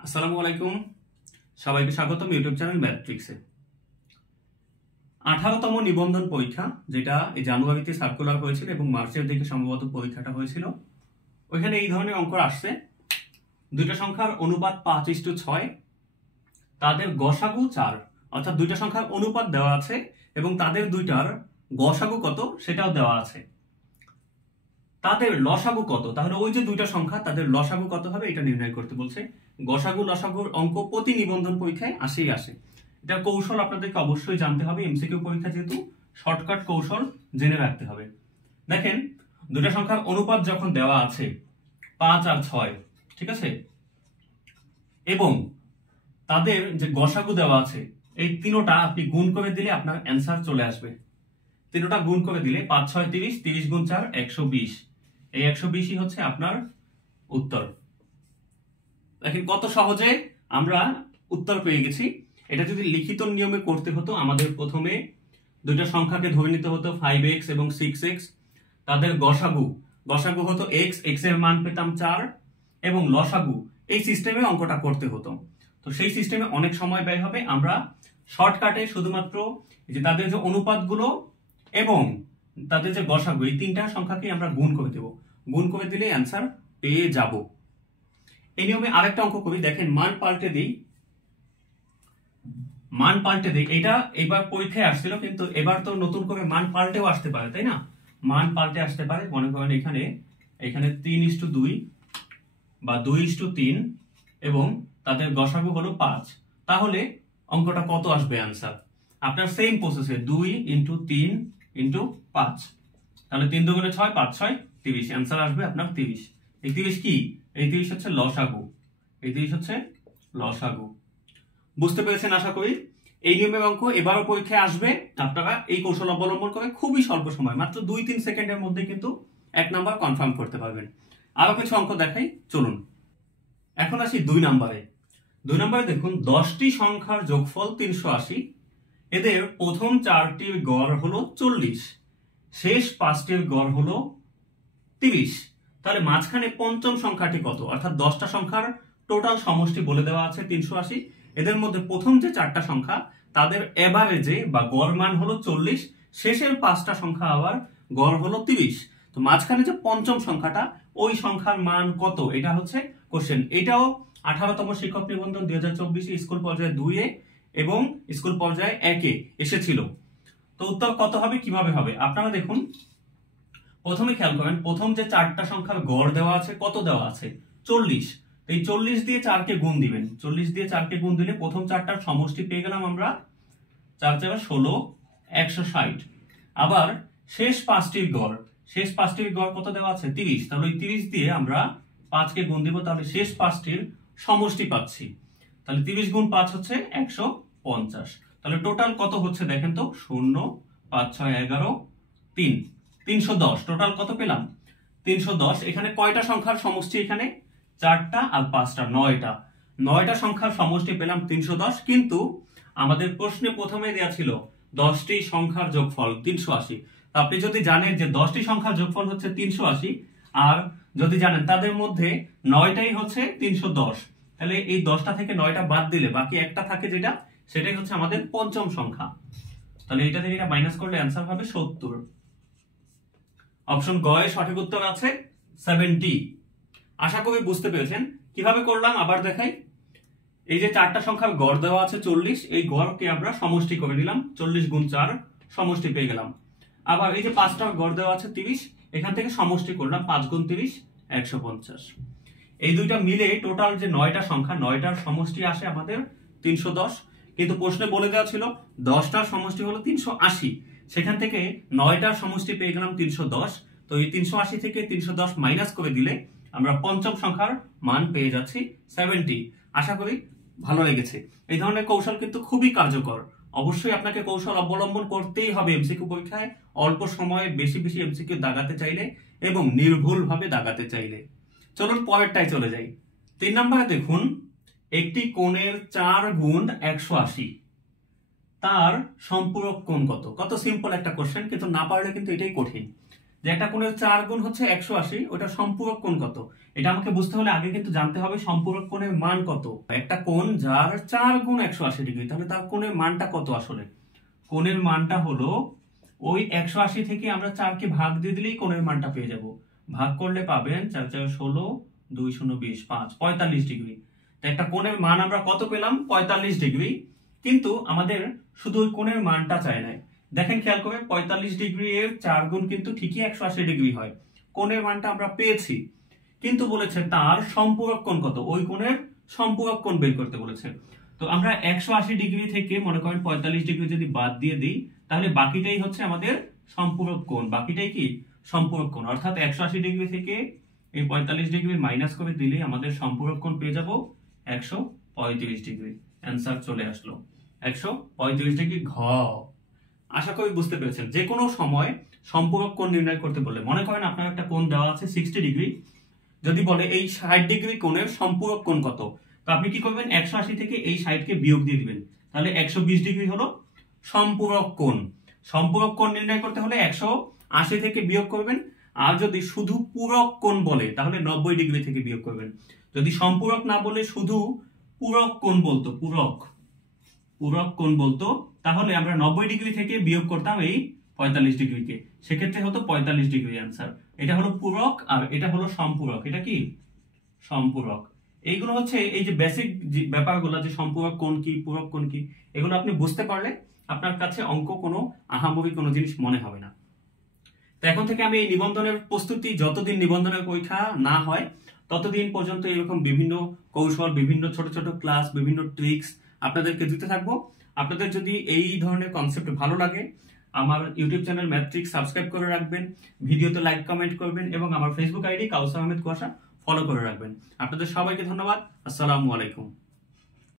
আসসালামু আলাইকুম, সবাইকে স্বাগতম ইউটিউব চ্যানেল ম্যাথট্রিক্সে। 18তম নিবন্ধন পরীক্ষা, যেটা এই জানুয়ারিতে সার্কুলার হয়েছিল এবং মার্চের দিকে সম্ভবত পরীক্ষাটা হয়েছিল। ওইখানে এই ধরনের অঙ্ক আসছে, দুইটা সংখ্যার অনুপাত 5:6, তাদের গসাগু 4, অর্থাৎ দুইটা সংখ্যার অনুপাত দেওয়া আছে এবং তাদের দুইটার গসাগু কত সেটাও দেওয়া আছে। তাদের লসাগু কত, তাহলে ওই যে দুইটা সংখ্যা তাদের লসাগু কত হবে এটা নির্ণয় করতে বলছে। গসাগু লসাগুর অঙ্ক প্রতি নিবন্ধন পরীক্ষায় আসেই আসে। এটা কৌশল আপনাদেরকে অবশ্যই জানতে হবে, এমসিকিউ পরীক্ষা যেহেতু শর্টকাট কৌশল জেনে রাখতে হবে। দেখেন, দুইটা সংখ্যার অনুপাত যখন দেওয়া আছে 5 আর 6, ঠিক আছে, এবং তাদের যে গসাগু দেওয়া আছে, এই তিনোটা আপনি গুণ করে দিলে আপনার অ্যান্সার চলে আসবে। তিনোটা গুণ করে দিলে 5 6 30, 30 গুণ 4 120, এই 120ই হচ্ছে আপনার উত্তর। দেখেন কত সহজে আমরা উত্তর পেয়ে গেছি। এটা যদি লিখিত নিয়মে করতে হতো, আমাদের প্রথমে দুইটা সংখ্যাকে ধরে নিতে হতো 5x এবং 6x, তাদের গসাগু হতো x এর মান পেতাম 4, এবং লসাগু এই সিস্টেমে অঙ্কটা করতে হতো। তো সেই সিস্টেমে অনেক সময় ব্যয় হবে। আমরা শর্টকাটে শুধুমাত্র যে তাদের যে অনুপাতগুলো এবং তাদের যে গসাগু, এই তিনটা সংখ্যাকে আমরা গুণ করে দেব। গুণ করে দিলে অ্যান্সার পেয়ে যাব। এই নিয়মে আরেকটা অঙ্ক করি। দেখেন, মান পাল্টে দিই। এটা এবার পরীক্ষায় আসছিল, কিন্তু এবার তো নতুন করে মান পাল্টেও আসতে পারে, তাই না? মান পাল্টে আসতে পারে। মনে করেন এখানে 3:2 বা 2:3 এবং তাদের গসাগু হলো 5, তাহলে অঙ্কটা কত আসবে অ্যান্সার? আপনার সেম প্রসেসে 2 × 3 × 5, তাহলে 3 × 2 = 6, 5 6 30, অ্যান্সার আসবে আপনার 30। এই 30 কি? এই 30 হচ্ছে লসাগু। বুঝতে পেরেছেন আশা করি। এই নিয়মের অঙ্ক এবারও পরীক্ষায় আসবে। আপনারা এই কৌশল অবলম্বন করে খুবই স্বল্প সময়, মাত্র 2-3 সেকেন্ডের মধ্যে কিন্তু 1 নাম্বার কনফার্ম করতে পারবেন। আরো কিছু অঙ্ক দেখাই, চলুন। এখন আসি 2 নাম্বারে। 2 নাম্বারে দেখুন, 10টি সংখ্যার যোগফল 380, এদের প্রথম 4টির গড় হলো 40, শেষ 5টির গড় হলো 30, তাহলে মাঝখানে পঞ্চম সংখ্যাটি কত? অর্থাৎ 10টা সংখ্যার টোটাল সমষ্টি বলে দেওয়া আছে 380, এদের মধ্যে প্রথম যে 4টা সংখ্যা তাদের এভারেজে বা গড় মান হলো 40, শেষের 5টা সংখ্যা আবার গড় হলো 30। তো মাঝখানে যে পঞ্চম সংখ্যাটা, ওই সংখ্যার মান কত, এটা হচ্ছে কোশ্চেন। এটাও 18তম শিক্ষক নিবন্ধন 2024 স্কুল পর্যায়ে 2-এ এবং স্কুল পর্যায়ে 1-এ এসেছিল। তো উত্তর কত হবে, কিভাবে হবে? আপনারা দেখুন, প্রথমে খেয়াল করেন, প্রথম যে 4টা সংখ্যার গড় দেওয়া আছে, কত দেওয়া আছে? 40। এই 40 দিয়ে 4কে গুণ দিবেন। 40 দিয়ে 4কে গুণ দিলে প্রথম 4টার সমষ্টি পেয়ে গেলাম আমরা 4 × 16 160। আবার শেষ 5টির গড় কত দেওয়া আছে? 30। তাহলে ওই 30 দিয়ে আমরা 5কে গুণ দিব, তাহলে শেষ 5টির সমষ্টি পাচ্ছি। তাহলে 30 গুণ 5 হচ্ছে 150। তাহলে টোটাল কত হচ্ছে দেখেন তো, 0 5 6 11 3 310। টোটাল কত পেলাম? 310। এখানে কয়টা সংখ্যার সমষ্টি? এখানে 4টা আর 5টা 9টা সংখ্যার সমষ্টি পেলাম 310। কিন্তু আমাদের প্রশ্নে প্রথমে দেয়া ছিল 10টি সংখ্যার যোগফল 380। আপনি যদি জানেন যে 10টি সংখ্যার যোগফল হচ্ছে 380, আর যদি জানেন তাদের মধ্যে 9টাই হচ্ছে 310, তাহলে এই 10টা থেকে 9টা বাদ দিলে বাকি একটা থাকে, সেটাই হচ্ছে আমাদের পঞ্চম সংখ্যা। তাহলে এটা থেকে এটা মাইনাস করলে অ্যান্সার হবে 70। অপশন গ এর সঠিক উত্তর আছে 70। আশা করি বুঝতে পেরেছেন। কিভাবে করলাম আবার দেখাই। এই যে 4টা সংখ্যার গড় দেওয়া আছে 40, এই গড়কে আমরা সমষ্টি করে নিলাম, 40 গুণ 4 সমষ্টি পেয়ে গেলাম। আবার এই যে 5টার গড় দেওয়া আছে 30, এখান থেকে সমষ্টি করলাম 5 গুণ 30 150। এই দুইটা মিলে টোটাল যে 9টা সংখ্যা, 9টার সমষ্টি আসে আমাদের 310। কিন্তু প্রশ্নে বলে দেওয়া ছিল 10টার সমষ্টি হলো 380, সেখান থেকে 9টার সমষ্টি পেয়ে গেলাম 310। তো এই 380 থেকে 310 মাইনাস করে দিলে আমরা পঞ্চম সংখ্যার মান পেয়ে যাচ্ছি 70। আশা করি ভালো লেগেছে। এই ধরনের কৌশল কিন্তু খুবই কার্যকর। অবশ্যই আপনাকে কৌশল অবলম্বন করতেই হবে এমসিকিউ পরীক্ষায়, অল্প সময়ে বেশি বেশি এমসিকিউ দাগাতে চাইলে এবং নির্ভুলভাবে দাগাতে চাইলে। চলুন পরেরটায় চলে যাই। 3 নম্বরে দেখুন, একটি কোণের 4 গুণ 180, তার সম্পূরক কোণ কত? কত সিম্পল একটা কোশ্চেন, কিন্তু না পারলে কিন্তু এটাই কঠিন। যে একটা কোণের 4 গুণ হচ্ছে 180, ওটা সম্পূরক কোণ কত। এটা আমাকে বুঝতে হলে আগে কিন্তু জানতে হবে সম্পূরক কোণের মান কত। একটা কোণ যার 4 গুণ 180 ডিগ্রি, তাহলে তার কোণের মানটা কত আসলে? কোণের মানটা হলো ওই 180 থেকে আমরা 4 কে ভাগ দিয়ে দিলেই কোণের মানটা পেয়ে যাব। ভাগ করলে পাবেন 4 4 16, 2 0 20, 5 45 ডিগ্রি। তো একটা কোণের মান আমরা কত পেলাম? 45 ডিগ্রি। কিন্তু আমাদের শুধু ওই কোণের মানটা চাই নাই। দেখেন খেয়াল করে, 45 ডিগ্রি এর 4 গুণ কিন্তু ঠিকই 180 ডিগ্রি হয়। কোণের মানটা আমরা পেয়েছি, কিন্তু বলেছে তার সম্পূরক কোণ কত, ওই কোণের সম্পূরক কোণ বের করতে বলেছে। তো আমরা 180 ডিগ্রি থেকে মনে করেন 45 ডিগ্রি যদি বাদ দিয়ে দিই, তাহলে বাকিটাই হচ্ছে আমাদের সম্পূরক কোণ। বাকিটাই কি? সম্পূরক কোণ। অর্থাৎ 180 ডিগ্রি থেকে এই 45 ডিগ্রি মাইনাস করে দিলেই আমাদের সম্পূরক কোণ পেয়ে যাব 135 ডিগ্রি। অ্যান্সার চলে আসলো 135 ডিগ্রি। ঘ। আশা করি বুঝতে পেরেছেন। যে কোনো সময় সম্পূরক কোণ নির্ণয় করতে বলে, মনে করেন আপনার একটা কোণ দেওয়া আছে 60 ডিগ্রি, যদি বলে এই 60 ডিগ্রি কোণের সম্পূরক কোণ কত, তো আপনি কি করবেন? 180 থেকে এই 60 কে বিয়োগ দিয়ে দিবেন, তাহলে 120 ডিগ্রি হলো সম্পূরক কোণ। সম্পূরক কোণ নির্ণয় করতে হলে 180 থেকে বিয়োগ করবেন। আর যদি শুধু পূরক কোণ বলে তাহলে 90 ডিগ্রি থেকে বিয়োগ করবেন। যদি সম্পূরক না বলে শুধু পূরক কোণ বলতো, পূরক কোণ বলতো, তাহলে আমরা 90 ডিগ্রি থেকে বিয়োগ করতাম এই 45 ডিগ্রিকে। সেক্ষেত্রে হতো 45 ডিগ্রি অ্যান্সার। এটা হলো পূরক আর এটা হলো সম্পূরক। এটা কি? সম্পূরক। এইগুলো হচ্ছে এই যে বেসিক ব্যাপারগুলো, যে সম্পূরক কোণ কি, পূরক কোণ কি, এগুলো আপনি বুঝতে পারলে আপনার কাছে অঙ্ক কোনো আহামরি কোনো জিনিস মনে হবে না। তো এখন থেকে আমি এই নিবন্ধনের প্রস্তুতি, যতদিন নিবন্ধনের পরীক্ষা না হয় ততদিন পর্যন্ত এরকম বিভিন্ন কৌশল, বিভিন্ন ছোট ছোট ক্লাস, বিভিন্ন ট্রিক্স আপনাদেরকে দিতে থাকবো। আপনাদের যদি এই ধরনের কনসেপ্ট ভালো লাগে, আমার ইউটিউব চ্যানেল ম্যাথট্রিক্স সাবস্ক্রাইব করে রাখবেন, ভিডিওতে লাইক কমেন্ট করবেন এবং আমার ফেসবুক আইডি কাউসার আহমেদ কুয়াশা ফলো করে রাখবেন। আপনাদের সবাইকে ধন্যবাদ। আসসালামু আলাইকুম।